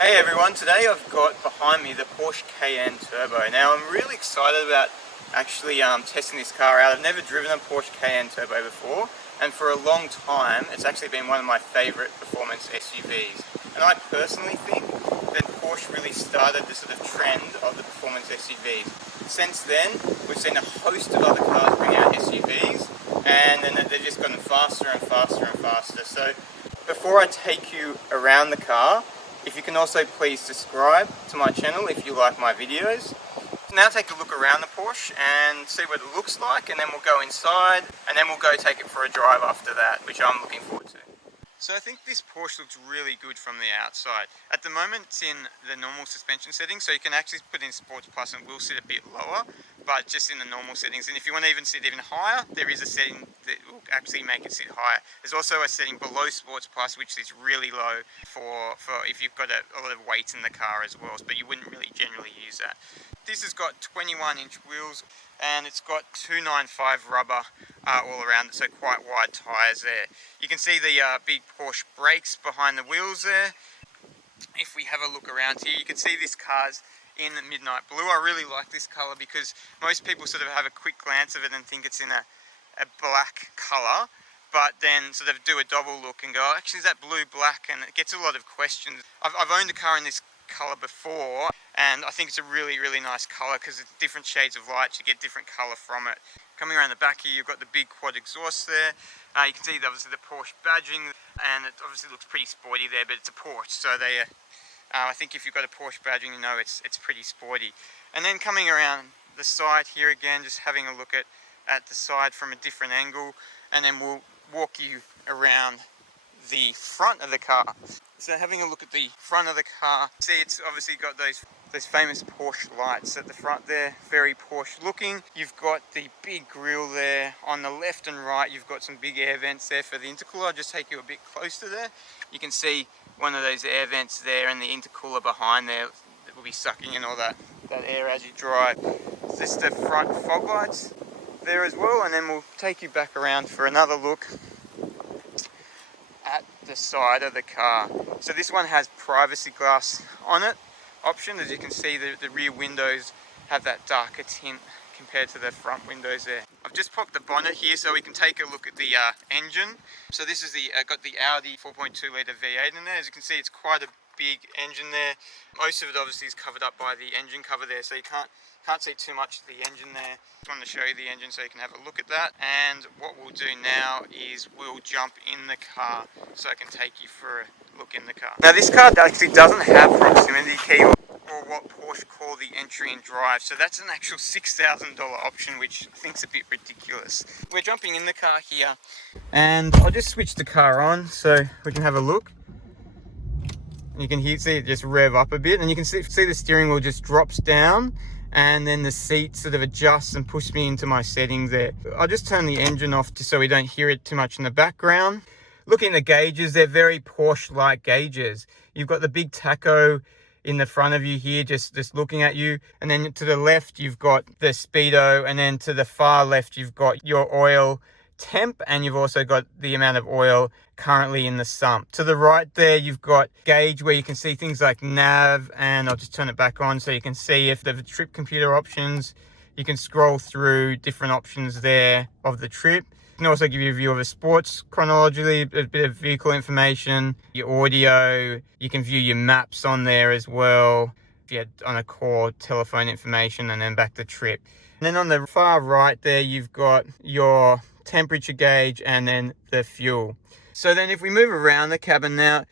Hey everyone, today I've got behind me the Porsche Cayenne Turbo. Now I'm really excited about actually testing this car out. I've never driven a Porsche Cayenne Turbo before, and for a long time it's actually been one of my favourite performance SUVs. And I personally think that Porsche really started the sort of trend of the performance SUVs. Since then, we've seen a host of other cars bring out SUVs, and then they've just gotten faster and faster and faster. So before I take you around the car, if you can also please subscribe to my channel if you like my videos. Now take a look around the Porsche and see what it looks like, and then we'll go inside and then we'll go take it for a drive after that, which I'm looking forward to. So I think this Porsche looks really good from the outside. At the moment it's in the normal suspension settings, so you can actually put in Sports Plus and it will sit a bit lower, but just in the normal settings. And if you want to even sit even higher, there is a setting that will actually make it sit higher. There's also a setting below Sports Plus which is really low for if you've got a lot of weight in the car as well, but you wouldn't really generally use that. This has got 21-inch wheels and it's got 295 rubber all around it, so quite wide tyres there. You can see the big Porsche brakes behind the wheels there. If we have a look around here, you can see this car's in the midnight blue. I really like this colour because most people sort of have a quick glance of it and think it's in a black colour, but then sort of do a double look and go, oh, actually is that blue black? And it gets a lot of questions. I've owned a car in this colour before, and I think it's a really nice colour because it's different shades of light, you get different colour from it. Coming around the back here, you've got the big quad exhaust there. You can see obviously the Porsche badging, and it obviously looks pretty sporty there, but it's a Porsche, so they I think if you've got a Porsche badging, you know it's pretty sporty. And then coming around the side here again, just having a look at the side from a different angle, and then we'll walk you around the front of the car. So having a look at the front of the car, see it's obviously got those famous Porsche lights at the front there, very Porsche looking. You've got the big grille there. On the left and right, you've got some big air vents there for the intercooler. I'll just take you a bit closer there. You can see one of those air vents there and the intercooler behind there that will be sucking in all that air as you drive. Just the front fog lights there as well, and then we'll take you back around for another look at the side of the car. So this one has privacy glass on it option. As you can see, the rear windows have that darker tint compared to the front windows there. I've just popped the bonnet here so we can take a look at the engine. So this is got the Audi 4.2 litre V8 in there. As you can see, it's quite a big engine there. Most of it obviously is covered up by the engine cover there, so you can't see too much of the engine there. Just wanted to show you the engine so you can have a look at that. And what we'll do now is we'll jump in the car so I can take you for a look in the car. Now this car actually doesn't have proximity key or what Porsche call the entry and drive, so that's an actual $6,000 option, which I think is a bit ridiculous. We're jumping in the car here, and I'll just switch the car on so we can have a look. You can see it just rev up a bit, and you can see the steering wheel just drops down, and then the seat sort of adjusts and pushes me into my settings there. I'll just turn the engine off just so we don't hear it too much in the background. Looking at the gauges, they're very Porsche-like gauges. You've got the big tacho in the front of you here, just looking at you, and then to the left you've got the speedo, and then to the far left you've got your oil temp, and you've also got the amount of oil currently in the sump. To the right there you've got gauge where you can see things like nav, and I'll just turn it back on so you can see if the trip computer options. You can scroll through different options there of the trip. Can also give you a view of a sports chronologically, a bit of vehicle information, your audio. You can view your maps on there as well. If you had on a core telephone information, and then back to trip. And then on the far right there, you've got your temperature gauge and then the fuel. So then if we move around the cabin now,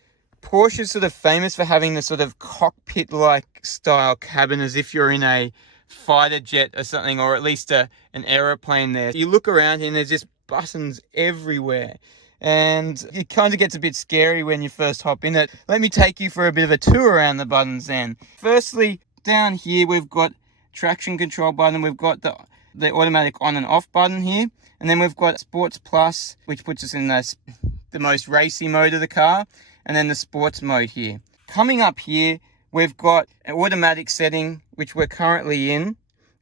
Porsche is sort of famous for having the sort of cockpit-like style cabin, as if you're in a fighter jet or something, or at least an aeroplane there. You look around here and there's just buttons everywhere, and it kind of gets a bit scary when you first hop in it. Let me take you for a bit of a tour around the buttons then. Firstly, down here we've got traction control button, we've got the automatic on and off button here, and then we've got Sports Plus, which puts us in the most racy mode of the car, and then the sports mode here. Coming up here we've got an automatic setting which we're currently in,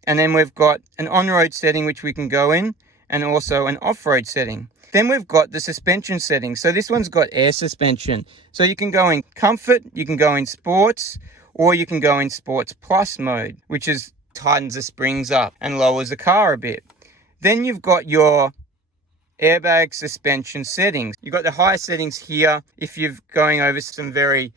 and then we've got an on-road setting which we can go in. and also an off-road setting. Then we've got the suspension settings. So this one's got air suspension. So you can go in comfort, you can go in sports, or you can go in sports plus mode, which is tightens the springs up and lowers the car a bit. Then you've got your airbag suspension settings. You've got the higher settings here if you're going over some very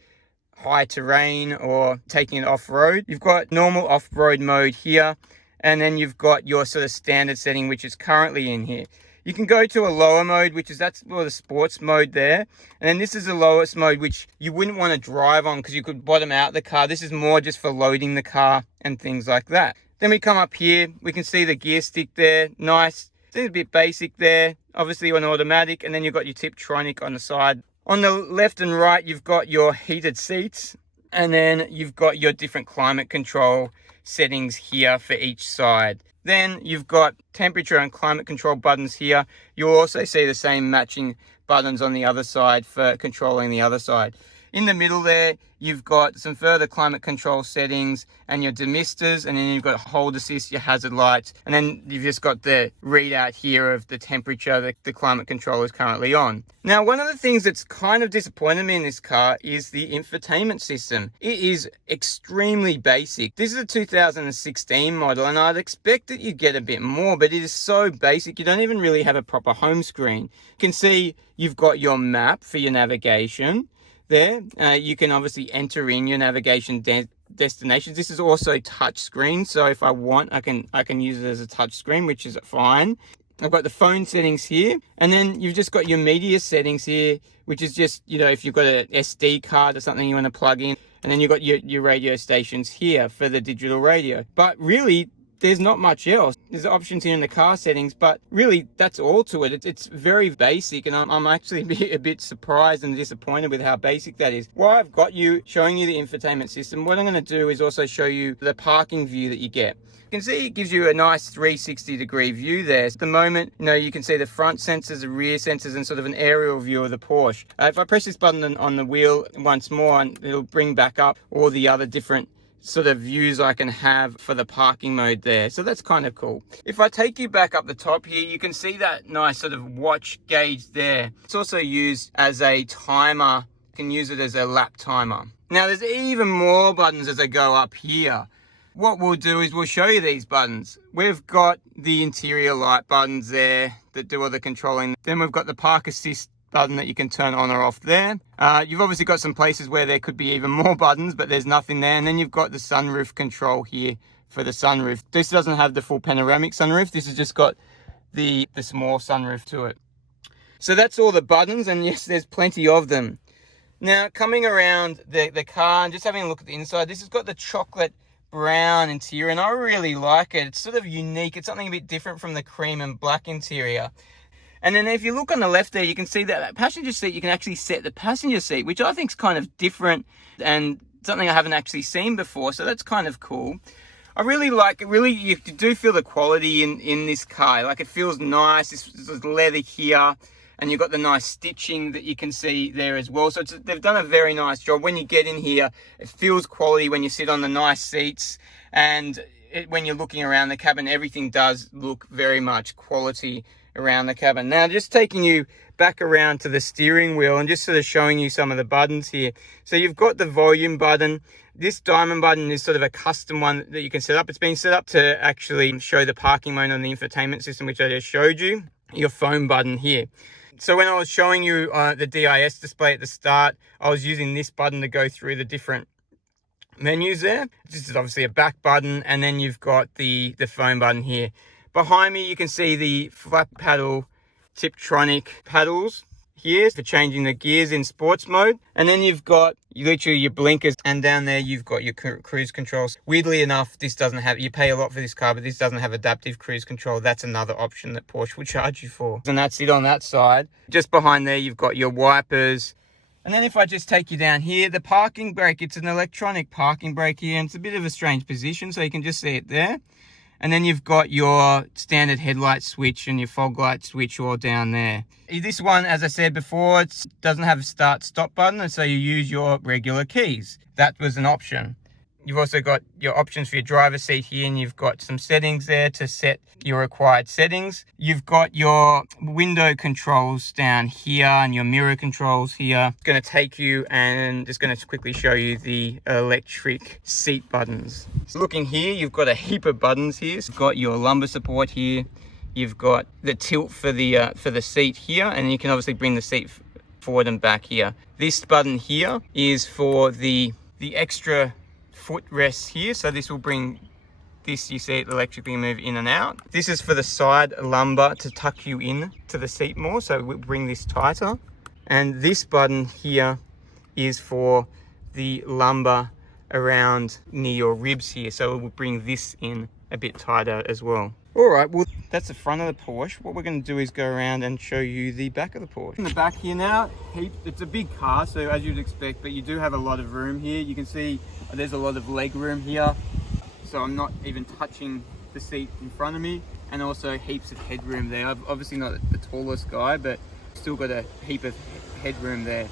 high terrain or taking it off-road. You've got normal off-road mode here, and then you've got your sort of standard setting, which is currently in here. You can go to a lower mode, which is that's the sports mode there. And then this is the lowest mode, which you wouldn't want to drive on because you could bottom out the car. This is more just for loading the car and things like that. Then we come up here, we can see the gear stick there. Nice. Seems a bit basic there. Obviously on automatic, and then you've got your Tiptronic on the side. On the left and right, you've got your heated seats, and then you've got your different climate control settings here for each side. Then you've got temperature and climate control buttons here. You'll also see the same matching buttons on the other side for controlling the other side. In the middle there, you've got some further climate control settings and your demisters, and then you've got hold assist, your hazard lights, and then you've just got the readout here of the temperature that the climate control is currently on. Now, one of the things that's kind of disappointed me in this car is the infotainment system. It is extremely basic. This is a 2016 model, and I'd expect that you get a bit more, but it is so basic. You don't even really have a proper home screen. You can see you've got your map for your navigation. There, you can obviously enter in your navigation destinations. This is also touch screen, so if I want, I can use it as a touch screen, which is fine. I've got the phone settings here, and then you've just got your media settings here, which is just, you know, if you've got an SD card or something you want to plug in, and then you've got your radio stations here for the digital radio. But really, there's not much else. There's options here in the car settings, but really that's all to it. It's very basic, and I'm actually a bit surprised and disappointed with how basic that is. While I've got you showing you the infotainment system, what I'm going to do is also show you the parking view that you get. You can see it gives you a nice 360-degree view there. At the moment, you know, you can see the front sensors, the rear sensors, and sort of an aerial view of the Porsche. If I press this button on the wheel once more, it'll bring back up all the other different sort of views I can have for the parking mode there. So that's kind of cool. If I take you back up the top here, you can see that nice sort of watch gauge there. It's also used as a timer. You can use it as a lap timer. Now there's even more buttons as I go up here. What we'll do is we'll show you these buttons. We've got the interior light buttons there that do all the controlling. Then we've got the park assist button that you can turn on or off there. You've obviously got some places where there could be even more buttons, but there's nothing there. And then you've got the sunroof control here for the sunroof. This doesn't have the full panoramic sunroof. This has just got the small sunroof to it. So that's all the buttons, and yes, there's plenty of them. Now, coming around the car and just having a look at the inside, this has got the chocolate brown interior, and I really like it. It's sort of unique. It's something a bit different from the cream and black interior. And then if you look on the left there, you can see that passenger seat, you can actually set the passenger seat, which I think is kind of different and something I haven't actually seen before. So that's kind of cool. I really like it. Really, you do feel the quality in this car. Like, it feels nice. This leather here, and you've got the nice stitching that you can see there as well. So they've done a very nice job. When you get in here, it feels quality when you sit on the nice seats, and when you're looking around the cabin, everything does look very much quality around the cabin. Now, just taking you back around to the steering wheel and just sort of showing you some of the buttons here. So you've got the volume button. This diamond button is sort of a custom one that you can set up. It's been set up to actually show the parking mode on the infotainment system, which I just showed you. Your phone button here. So when I was showing you the DIS display at the start, I was using this button to go through the different menus there. This is obviously a back button, and then you've got the phone button here. Behind me, you can see the flat paddle Tiptronic paddles here for changing the gears in sports mode. And then you've got literally your blinkers, and down there you've got your cruise controls. Weirdly enough, this doesn't have, you pay a lot for this car, but this doesn't have adaptive cruise control. That's another option that Porsche will charge you for. And that's it on that side. Just behind there, you've got your wipers. And then if I just take you down here, the parking brake, it's an electronic parking brake here, and it's a bit of a strange position, so you can just see it there. And then you've got your standard headlight switch and your fog light switch all down there. This one, as I said before, it doesn't have a start-stop button, and so you use your regular keys. That was an option. You've also got your options for your driver's seat here, and you've got some settings there to set your required settings. You've got your window controls down here and your mirror controls here. It's going to take you and just going to quickly show you the electric seat buttons. So looking here, you've got a heap of buttons here. You've got your lumbar support here. You've got the tilt for the seat here, and you can obviously bring the seat forward and back here. This button here is for the extra footrest here, so this will bring this, you see it electrically move in and out. This is for the side lumbar to tuck you in to the seat more, so we'll bring this tighter. And this button here is for the lumbar around near your ribs here, so it will bring this in a bit tighter as well. All right, well, that's the front of the Porsche. What we're going to do is go around and show you the back of the Porsche. In the back here now, it's a big car, so as you'd expect, but you do have a lot of room here. You can see there's a lot of leg room here, so I'm not even touching the seat in front of me, and also heaps of headroom there. I'm obviously not the tallest guy, but still got a heap of headroom there.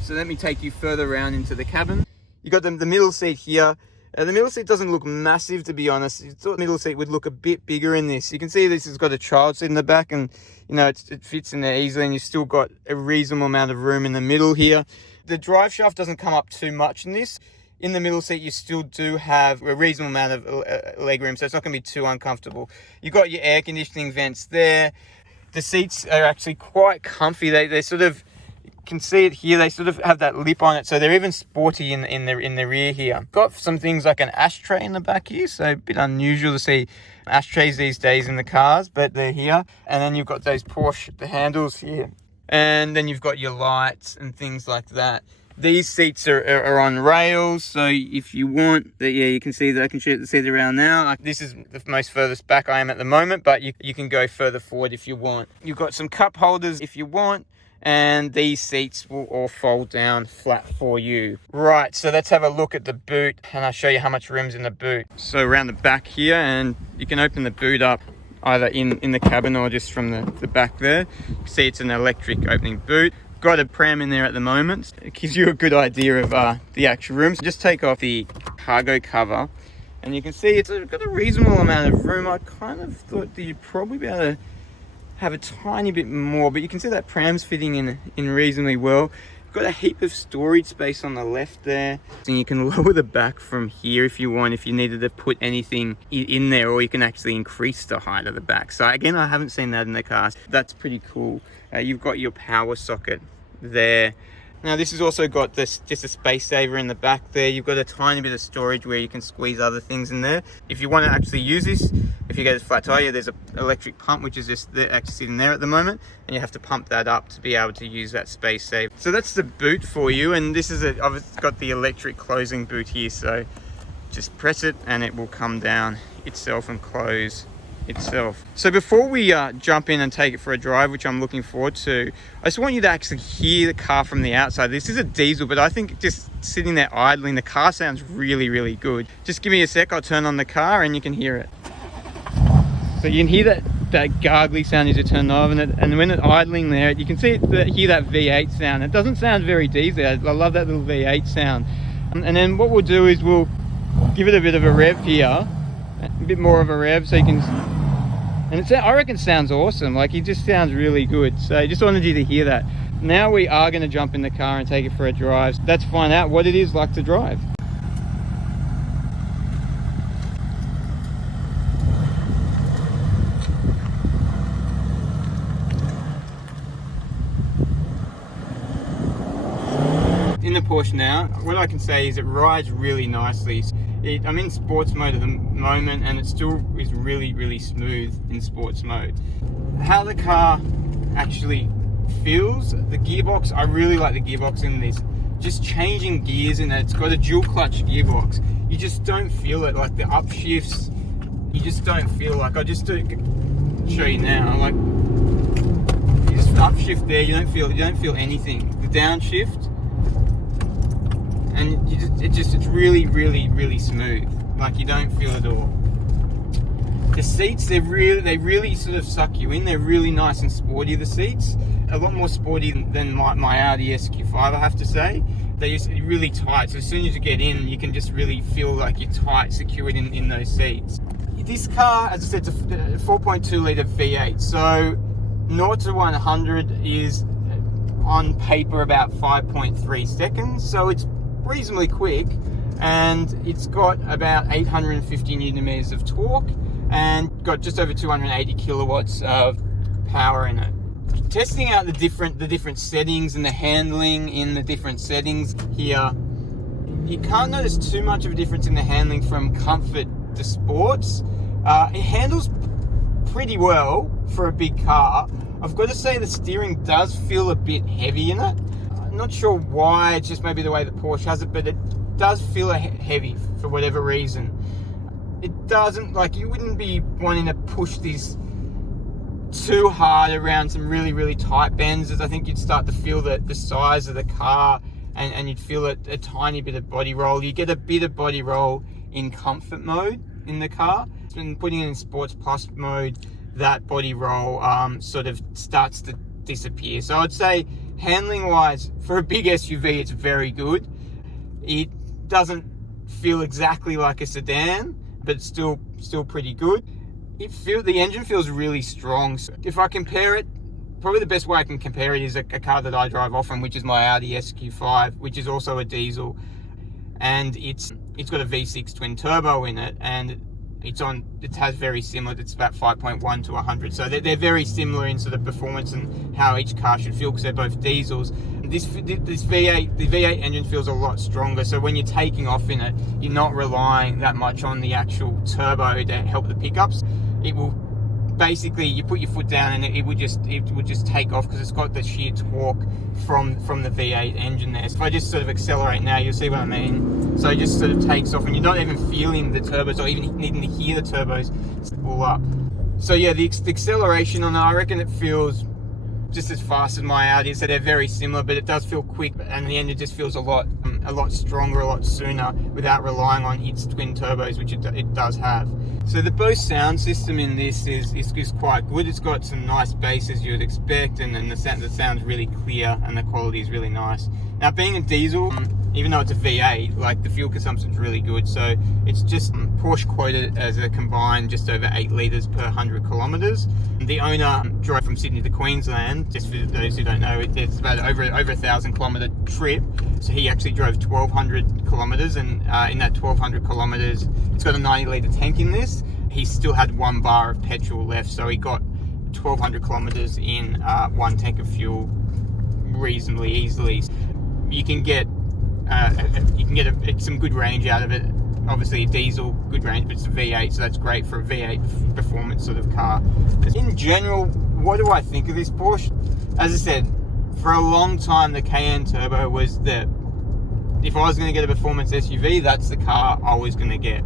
So let me take you further around into the cabin. You got the middle seat here. The middle seat doesn't look massive, to be honest. You thought the middle seat would look a bit bigger in this. You can see this has got a child seat in the back, and you know it fits in there easily, and you've still got a reasonable amount of room in the middle here. The drive shaft doesn't come up too much in this. In the middle seat, you still do have a reasonable amount of leg room, so it's not going to be too uncomfortable. You've got your air conditioning vents there. The seats are actually quite comfy. They sort of, you can see it here, they sort of have that lip on it, so they're even sporty in the rear here. Got some things like an ashtray in the back here, so a bit unusual to see ashtrays these days in the cars, but they're here. And then you've got those Porsche, the handles here. And then you've got your lights and things like that. These seats are on rails, so if you want, you can see that I can shoot the seat around now. This is the most furthest back I am at the moment, but you can go further forward if you want. You've got some cup holders if you want, and these seats will all fold down flat for you. Right, so let's have a look at the boot, and I'll show you how much room's in the boot. So around the back here, and you can open the boot up either in the cabin or just from the back there. You can see it's an electric opening boot. Got a pram in there at the moment. It gives you a good idea of the actual room. So just take off the cargo cover, and you can see it's got a reasonable amount of room. I kind of thought that you'd probably be able to have a tiny bit more, but you can see that pram's fitting in reasonably well. Got a heap of storage space on the left there, and you can lower the back from here if you want, if you needed to put anything in there, or you can actually increase the height of the back. So again, I haven't seen that in the cars. That's pretty cool. You've got your power socket there. Now this has also got just a space saver in the back there. You've got a tiny bit of storage where you can squeeze other things in there. If you want to actually use this, if you get a flat tire, there's an electric pump which is just actually sitting there at the moment, and you have to pump that up to be able to use that space saver. So that's the boot for you, and this is I've got the electric closing boot here, so just press it and it will come down itself and close itself. So before we jump in and take it for a drive, which I'm looking forward to, I just want you to actually hear the car from the outside. This is a diesel, but I think just sitting there idling, the car sounds really, really good. Just give me a sec, I'll turn on the car and you can hear it. So you can hear that gargly sound as you turn it on, and when it's idling there, you can hear that V8 sound. It doesn't sound very diesel. I love that little V8 sound. And then what we'll do is we'll give it a bit of a rev here, a bit more of a rev, so you can, and I reckon it sounds awesome. Like, it just sounds really good. So I just wanted you to hear that. Now we are going to jump in the car and take it for a drive. Let's find out what it is like to drive. In the Porsche now, what I can say is it rides really nicely. I'm in sports mode at the moment, and it still is really, really smooth in sports mode. How the car actually feels, the gearbox, I really like the gearbox in this. Just changing gears in it, it's got a dual clutch gearbox. You just don't feel it, like the upshifts, you just don't feel like, I'll just show you now, like, you just upshift there, you don't feel anything. The downshift, and it's really, really, really smooth. Like, you don't feel it at all. The seats, they really sort of suck you in. They're really nice and sporty, the seats. A lot more sporty than my Audi SQ5, I have to say. they're just really tight. So as soon as you get in, you can just really feel like you're tight, secured in those seats. This car, as I said, it's a 4.2 litre V8. So 0 to 100 is on paper about 5.3 seconds. So it's reasonably quick, and it's got about 850 newton meters of torque and got just over 280 kilowatts of power in it. Testing out the different settings and the handling in the different settings here, you can't notice too much of a difference in the handling from comfort to sports. It handles pretty well for a big car. I've got to say the steering does feel a bit heavy in it. I'm not sure why, it's just maybe the way the Porsche has it, but it does feel heavy for whatever reason. It doesn't, like, you wouldn't be wanting to push this too hard around some really tight bends, as I think you'd start to feel the size of the car, and you'd feel a tiny bit of body roll. You get a bit of body roll in comfort mode in the car, and putting it in sports plus mode, that body roll sort of starts to disappear. So I'd say handling wise, for a big SUV, it's very good. It doesn't feel exactly like a sedan, but it's still pretty good. The engine feels really strong. So if I compare it, probably the best way I can compare it is a car that I drive often, which is my Audi SQ5, which is also a diesel, and it's got a V6 twin turbo in it, and it has very similar. It's about 5.1 to 100, so they're very similar in sort of performance and how each car should feel, because they're both diesels. This V8, the V8 engine feels a lot stronger, so when you're taking off in it, you're not relying that much on the actual turbo to help the pickups. It will basically, you put your foot down and it would just take off, because it's got the sheer torque from the V8 engine there. So if I just sort of accelerate now, you'll see what I mean. So it just sort of takes off, and you're not even feeling the turbos or even needing to hear the turbos pull up. So yeah, the acceleration on it, I reckon it feels just as fast as my Audi. So they're very similar, but it does feel quick, and the engine just feels a lot stronger, a lot sooner, without relying on its twin turbos, which it does have. So the Bose sound system in this is quite good. It's got some nice bass, as you would expect, and then the sound's really clear, and the quality is really nice. Now, being a diesel, even though it's a V8, like, the fuel consumption is really good. So it's just, Porsche quoted as a combined just over 8 litres per 100 kilometres. The owner drove from Sydney to Queensland. Just for those who don't know, it's about over 1,000 kilometre trip. So he actually drove 1,200 kilometres, and in that 1,200 kilometres, it's got a 90 litre tank in this. He still had 1 bar of petrol left, so he got 1,200 kilometres in 1 tank of fuel reasonably easily. You can get some good range out of it. Obviously a diesel, good range, but it's a V8, so that's great for a V8 performance sort of car. In general, what do I think of this Porsche? As I said, for a long time the Cayenne Turbo was if I was going to get a performance SUV, that's the car I was going to get.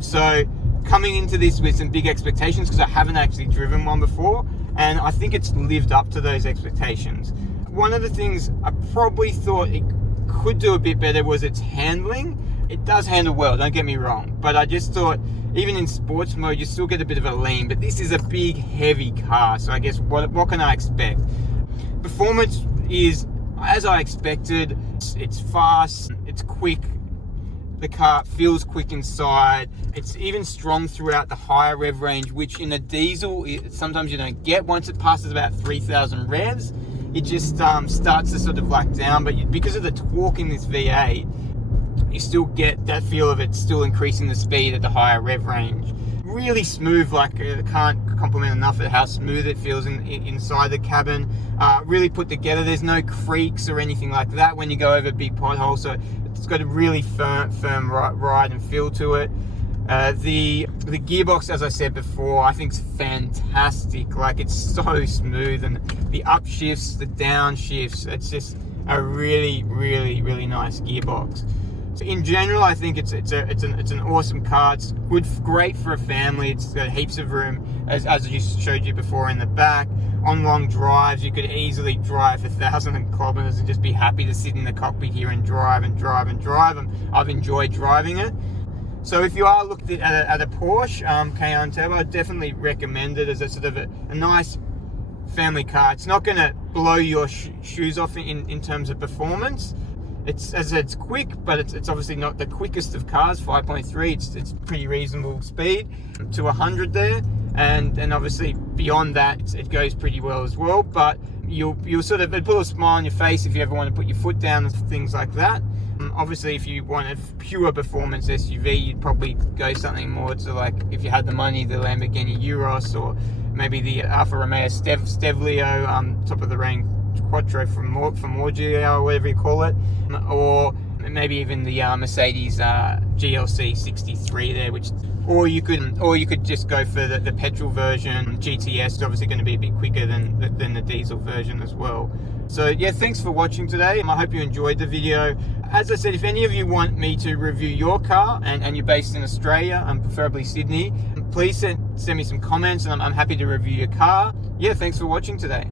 So coming into this with some big expectations, because I haven't actually driven one before, and I think it's lived up to those expectations. One of the things I probably thought it could do a bit better was its handling. It does handle well, don't get me wrong, but I just thought even in sports mode you still get a bit of a lean, but this is a big heavy car, so I guess what can I expect? Performance is as I expected. It's fast, it's quick, the car feels quick inside. It's even strong throughout the higher rev range, which in a diesel sometimes you don't get. Once it passes about 3,000 revs, it just starts to sort of lack down, but because of the torque in this V8, you still get that feel of it still increasing the speed at the higher rev range. Really smooth, like I can't compliment enough at how smooth it feels inside the cabin. Really put together. There's no creaks or anything like that when you go over big potholes, so it's got a really firm ride and feel to it. The gearbox, as I said before, I think is fantastic. Like, it's so smooth, and the upshifts, the downshifts, it's just a really nice gearbox. So in general, I think it's an awesome car. It's great for a family. It's got heaps of room, as I just showed you before, in the back. On long drives, you could easily drive 1,000 kilometers and just be happy to sit in the cockpit here and drive. And I've enjoyed driving it. So if you are looking at a Porsche Cayenne Turbo, I definitely recommend it as a sort of a nice family car. It's not going to blow your shoes off in terms of performance. It's, as I said, it's quick, but it's obviously not the quickest of cars. 5.3, it's pretty reasonable speed to 100 there, and obviously beyond that it goes pretty well as well. But you'll sort of, it'll put a smile on your face if you ever want to put your foot down and things like that. Obviously, if you want a pure performance SUV, you'd probably go something more to, like, if you had the money, the Lamborghini Urus, or maybe the Alfa Romeo Stevlio, top of the range Quattro from Morgia, or whatever you call it, or maybe even the Mercedes GLC 63 there, or you could just go for the petrol version. GTS is obviously going to be a bit quicker than the diesel version as well. So yeah, thanks for watching today. I hope you enjoyed the video. As I said, if any of you want me to review your car and you're based in Australia, preferably Sydney, please send me some comments, and I'm happy to review your car. Yeah, thanks for watching today.